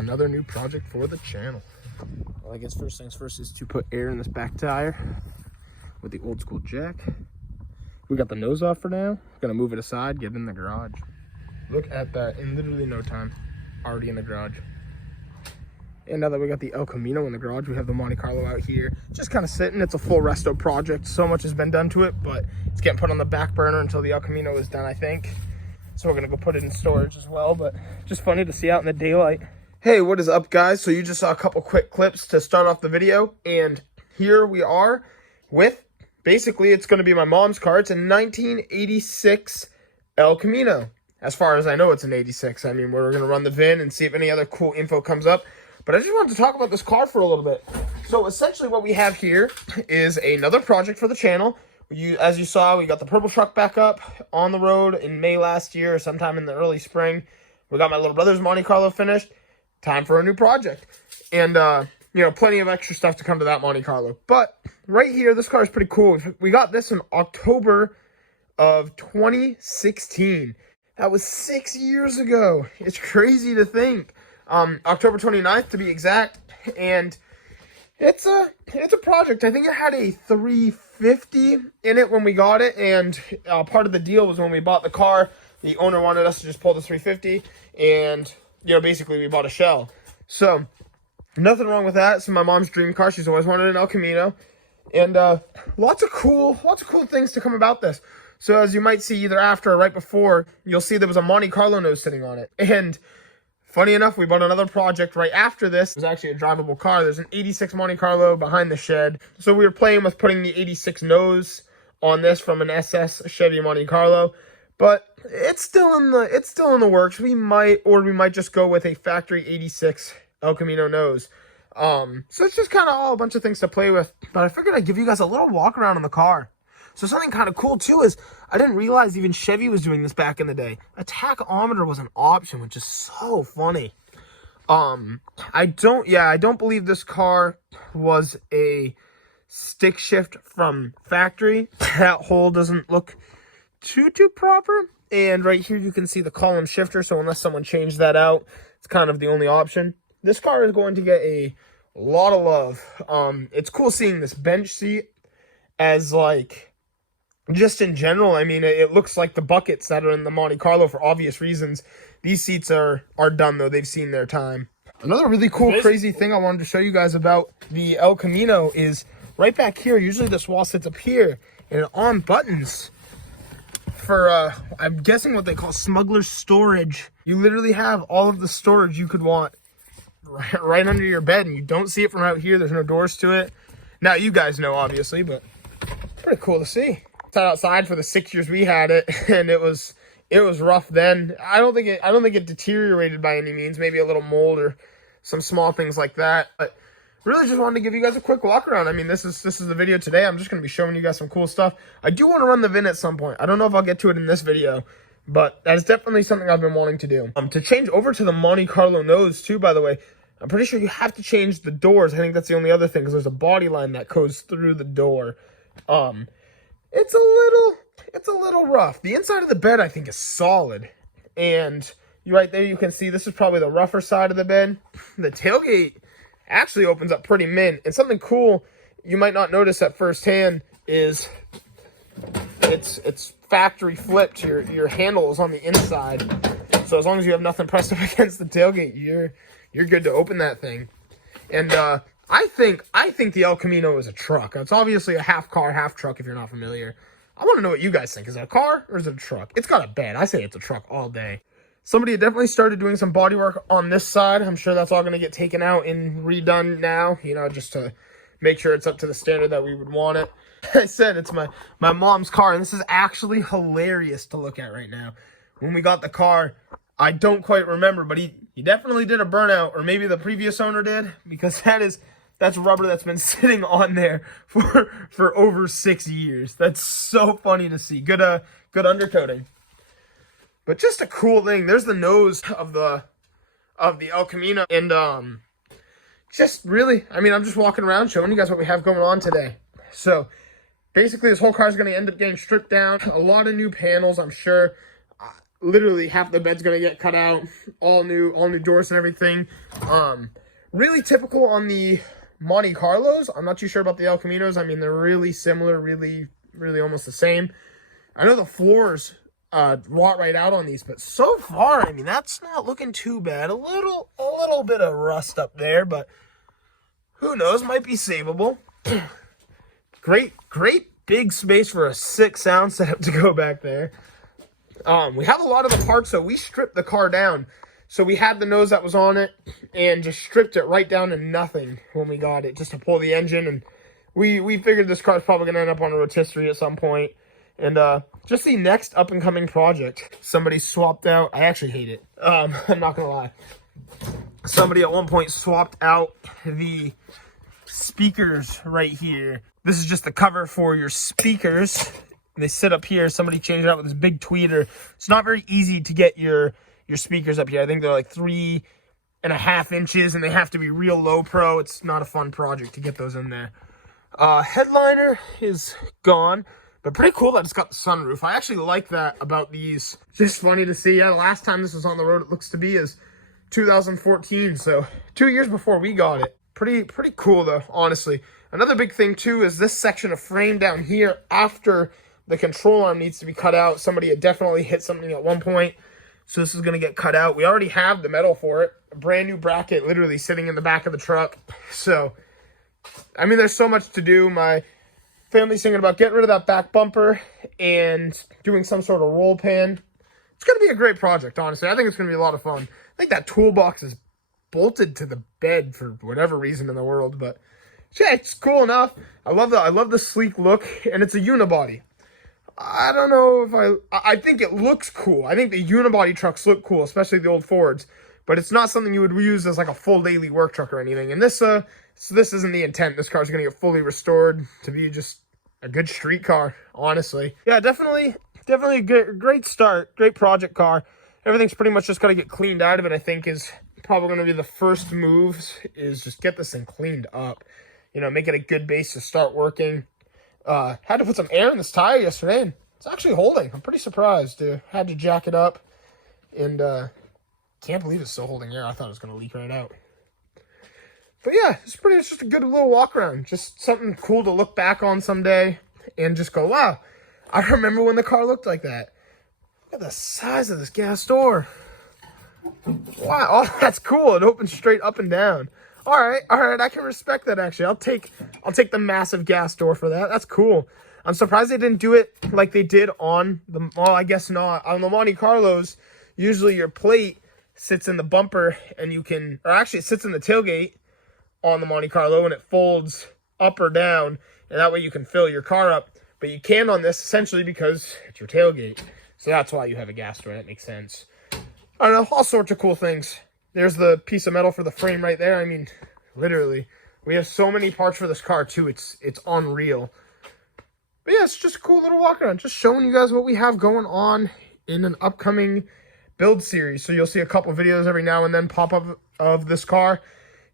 another new project for the channel. Well, I guess first things first is to put air in this back tire with the old school jack. We got the nose off for now. Gonna move it aside, get it in the garage. Look at that, in literally no time, already in the garage. And now that we got the El Camino in the garage, we have the Monte Carlo out here, just kind of sitting. It's a full resto project. So much has been done to it, but it's getting put on the back burner until the El Camino is done, I think. So we're gonna go put it in storage as well, but just funny to see out in the daylight. Hey, what is up, guys? So you just saw a couple quick clips to start off the video, and here we are with, basically, it's gonna be my mom's car. It's a 1986 El Camino. As far as I know, it's an 86. I mean, we're gonna run the VIN and see if any other cool info comes up. But I just wanted to talk about this car for a little bit. So essentially what we have here is another project for the channel. As you saw, we got the purple truck back up on the road in May last year, sometime in the early spring. We got my little brother's Monte Carlo finished. Time for a new project. And, you know, plenty of extra stuff to come to that Monte Carlo. But right here, this car is pretty cool. We got this in October of 2016. That was 6 years ago. It's crazy to think. October 29th to be exact, and it's a project. I think it had a 350 in it when we got it, and part of the deal was when we bought the car, the owner wanted us to just pull the 350, and, you know, basically we bought a shell. So, nothing wrong with that. It's my mom's dream car. She's always wanted an El Camino, and lots of cool things to come about this. So, as you might see either after or right before, you'll see there was a Monte Carlo nose sitting on it, and funny enough, we bought another project right after this. It was actually a drivable car. There's an 86 Monte Carlo behind the shed. So we were playing with putting the 86 nose on this from an SS Chevy Monte Carlo. But it's still in the works. We might just go with a factory 86 El Camino nose. So it's just kind of all a bunch of things to play with. But I figured I'd give you guys a little walk around in the car. So something kind of cool, too, is I didn't realize even Chevy was doing this back in the day. A tachometer was an option, which is so funny. I don't believe this car was a stick shift from factory. That hole doesn't look too proper. And right here, you can see the column shifter. So unless someone changed that out, it's kind of the only option. This car is going to get a lot of love. It's cool seeing this bench seat as, like, just in general. I mean, it looks like the buckets that are in the Monte Carlo for obvious reasons. These seats are done, though. They've seen their time. Another really cool, crazy thing I wanted to show you guys about the El Camino is right back here. Usually this wall sits up here, and on buttons for, I'm guessing what they call smuggler's storage. You literally have all of the storage you could want right under your bed, and you don't see it from out here. There's no doors to it. Now, you guys know, obviously, but pretty cool to see. Sat outside for the 6 years we had it, and it was rough then. I don't think it deteriorated by any means. Maybe a little mold or some small things like that. But really just wanted to give you guys a quick walk around. I mean, this is the video today. I'm just going to be showing you guys some cool stuff. I do want to run the VIN at some point. I don't know if I'll get to it in this video, but that is definitely something I've been wanting to do. To change over to the Monte Carlo nose too, by the way, I'm pretty sure you have to change the doors. I think that's the only other thing, because there's a body line that goes through the door. It's a little rough. The inside of the bed, I think, is solid. And right there, you can see this is probably the rougher side of the bed. The tailgate actually opens up pretty mint. And something cool you might not notice at first hand is it's factory flipped. Your handle is on the inside. So as long as you have nothing pressed up against the tailgate, you're good to open that thing. And I think the El Camino is a truck. It's obviously a half car, half truck if you're not familiar. I want to know what you guys think. Is it a car or is it a truck? It's got a bed. I say it's a truck all day. Somebody had definitely started doing some body work on this side. I'm sure that's all going to get taken out and redone now, you know, just to make sure it's up to the standard that we would want it. I said it's my mom's car, and this is actually hilarious to look at right now. When we got the car, I don't quite remember, but he definitely did a burnout, or maybe the previous owner did, because that's rubber that's been sitting on there for over 6 years. That's so funny to see. Good undercoating. But just a cool thing. There's the nose of the El Camino, and just really, I mean, I'm just walking around showing you guys what we have going on today. So basically, this whole car is going to end up getting stripped down. A lot of new panels, I'm sure. literally half the bed's gonna get cut out, all new doors and everything. Really typical on the Monte Carlos. I'm not too sure about the El Caminos. I mean, they're really similar, really almost the same. I know the floors rot right out on these, but so far, I mean, that's not looking too bad. A little bit of rust up there, but who knows? Might be savable. Great big space for a 6 sound setup to go back there. We have a lot of the parts, so we stripped the car down. So we had the nose that was on it and just stripped it right down to nothing when we got it, just to pull the engine. And we figured this car's probably going to end up on a rotisserie at some point. And just the next up-and-coming project. Somebody swapped out. I actually hate it. I'm not going to lie. Somebody at one point swapped out the speakers right here. This is just the cover for your speakers. They sit up here. Somebody changed it out with this big tweeter. It's not very easy to get your speakers up here. I think they're like 3.5 inches, and they have to be real low pro. It's not a fun project to get those in there. Headliner is gone, but pretty cool that it's got the sunroof. I actually like that about these. Just funny to see. Yeah, the last time this was on the road, it looks to be, is 2014, so 2 years before we got it. Pretty cool though, honestly. Another big thing too is this section of frame down here after the control arm needs to be cut out. Somebody had definitely hit something at one point, so this is going to get cut out. We already have the metal for it. A brand new bracket literally sitting in the back of the truck. So, I mean, there's so much to do. My family's thinking about getting rid of that back bumper and doing some sort of roll pan. It's going to be a great project, honestly. I think it's going to be a lot of fun. I think that toolbox is bolted to the bed for whatever reason in the world, but yeah, it's cool enough. I love the sleek look, and it's a unibody. I don't know if I think it looks cool. I think the unibody trucks look cool, especially the old Fords, but it's not something you would use as like a full daily work truck or anything. And so this isn't the intent. This car's going to get fully restored to be just a good street car, honestly. Yeah, definitely a great start, great project car. Everything's pretty much just got to get cleaned out of it, I think, is probably going to be the first moves, is just get this thing cleaned up. You know, make it a good base to start working. Had to put some air in this tire yesterday, and it's actually holding. I'm pretty surprised, dude. Had to jack it up, and can't believe it's still holding air. I thought it was going to leak right out. But yeah, it's just a good little walk around. Just something cool to look back on someday and just go, wow, I remember when the car looked like that. Look at the size of this gas door. Wow, oh, that's cool. It opens straight up and down. All right, I can respect that, actually. I'll take the massive gas door for that. That's cool. I'm surprised they didn't do it like they did on the, well, I guess not. On the Monte Carlos, usually your plate sits in the bumper and you can, or actually it sits in the tailgate on the Monte Carlo and it folds up or down, and that way you can fill your car up. But you can't on this, essentially, because it's your tailgate. So that's why you have a gas door. That makes sense. I don't know, all sorts of cool things. There's the piece of metal for the frame right there. I mean, literally, we have so many parts for this car too. It's unreal. But yeah, it's just a cool little walk around. Just showing you guys what we have going on in an upcoming build series. So you'll see a couple videos every now and then pop up of this car.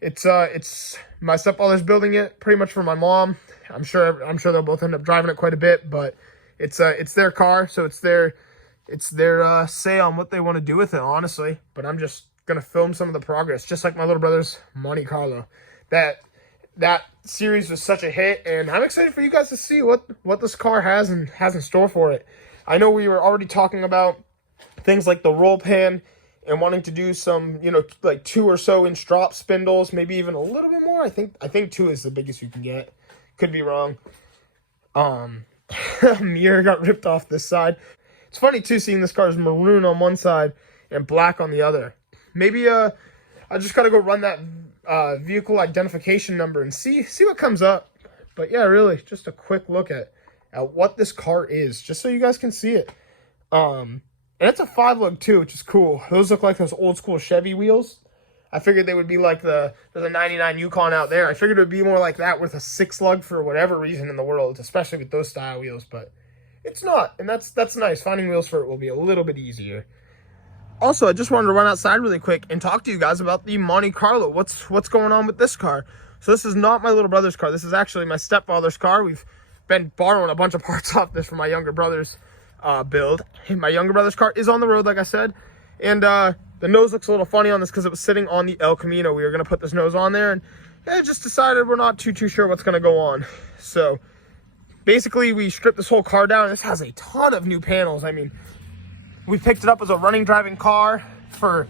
It's my stepfather's building it pretty much for my mom. I'm sure they'll both end up driving it quite a bit, but it's their car, so it's their say on what they want to do with it, honestly. But I'm just gonna film some of the progress, just like my little brother's Monte Carlo. That series was such a hit, and I'm excited for you guys to see what this car has in store for it. I know we were already talking about things like the roll pan and wanting to do some, you know, like 2 or so inch drop spindles, maybe even a little bit more. I think 2 is the biggest you can get. Could be wrong. Mirror got ripped off this side. It's funny too, seeing this car's maroon on one side and black on the other. Maybe I just gotta go run that vehicle identification number and see what comes up. But yeah, really, just a quick look at what this car is, just so you guys can see it. And it's a 5-lug too, which is cool. Those look like those old school Chevy wheels. I figured they would be like there's a 99 Yukon out there. I figured it would be more like that with a 6-lug for whatever reason in the world, especially with those style wheels, but it's not, and that's nice. Finding wheels for it will be a little bit easier. Also, I just wanted to run outside really quick and talk to you guys about the Monte Carlo. What's going on with this car? So this is not my little brother's car. This is actually my stepfather's car. We've been borrowing a bunch of parts off this from my younger brothers. build. My younger brother's car is on the road, like I said. And the nose looks a little funny on this because it was sitting on the El Camino. We were going to put this nose on there, and I just decided we're not too sure what's going to go on. So basically, we stripped this whole car down. This has a ton of new panels. I mean, we picked it up as a running, driving car for,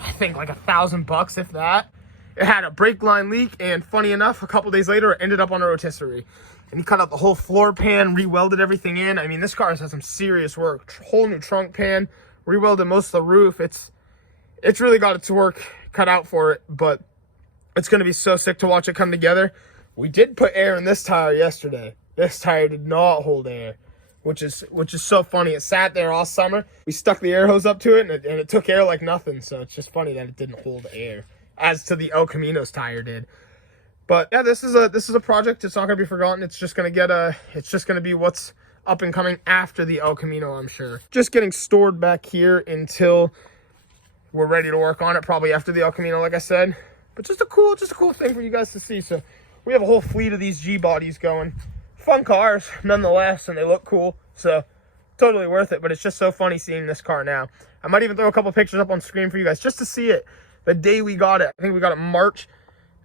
I think, like $1,000, if that. It had a brake line leak, and funny enough, a couple days later, it ended up on a rotisserie. And he cut out the whole floor pan, re-welded everything in. I mean, this car has had some serious work. Whole new trunk pan, re-welded most of the roof. It's really got its work cut out for it, but it's going to be so sick to watch it come together. We did put air in this tire yesterday. This tire did not hold air, which is so funny. It sat there all summer. We stuck the air hose up to it, and it took air like nothing. So it's just funny that it didn't hold air, as to the El Camino's tire did. But yeah, this is a project. It's not gonna be forgotten. It's just gonna be what's up and coming after the El Camino, I'm sure. Just getting stored back here until we're ready to work on it, probably after the El Camino, like I said. But just a cool thing for you guys to see. So we have a whole fleet of these G bodies going. Fun cars, nonetheless, and they look cool. So totally worth it. But it's just so funny seeing this car now. I might even throw a couple pictures up on screen for you guys just to see it. The day we got it, I think we got it March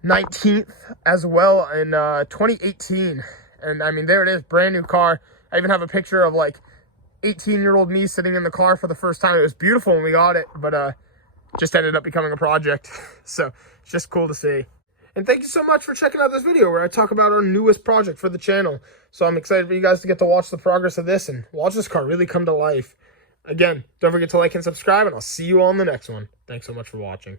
19th as well in 2018. And I mean, there it is, brand new car. I even have a picture of like 18-year-old me sitting in the car for the first time. It was beautiful when we got it, but just ended up becoming a project. So it's just cool to see. And thank you so much for checking out this video where I talk about our newest project for the channel. So I'm excited for you guys to get to watch the progress of this and watch this car really come to life. Again, don't forget to like and subscribe, and I'll see you all in the next one. Thanks so much for watching.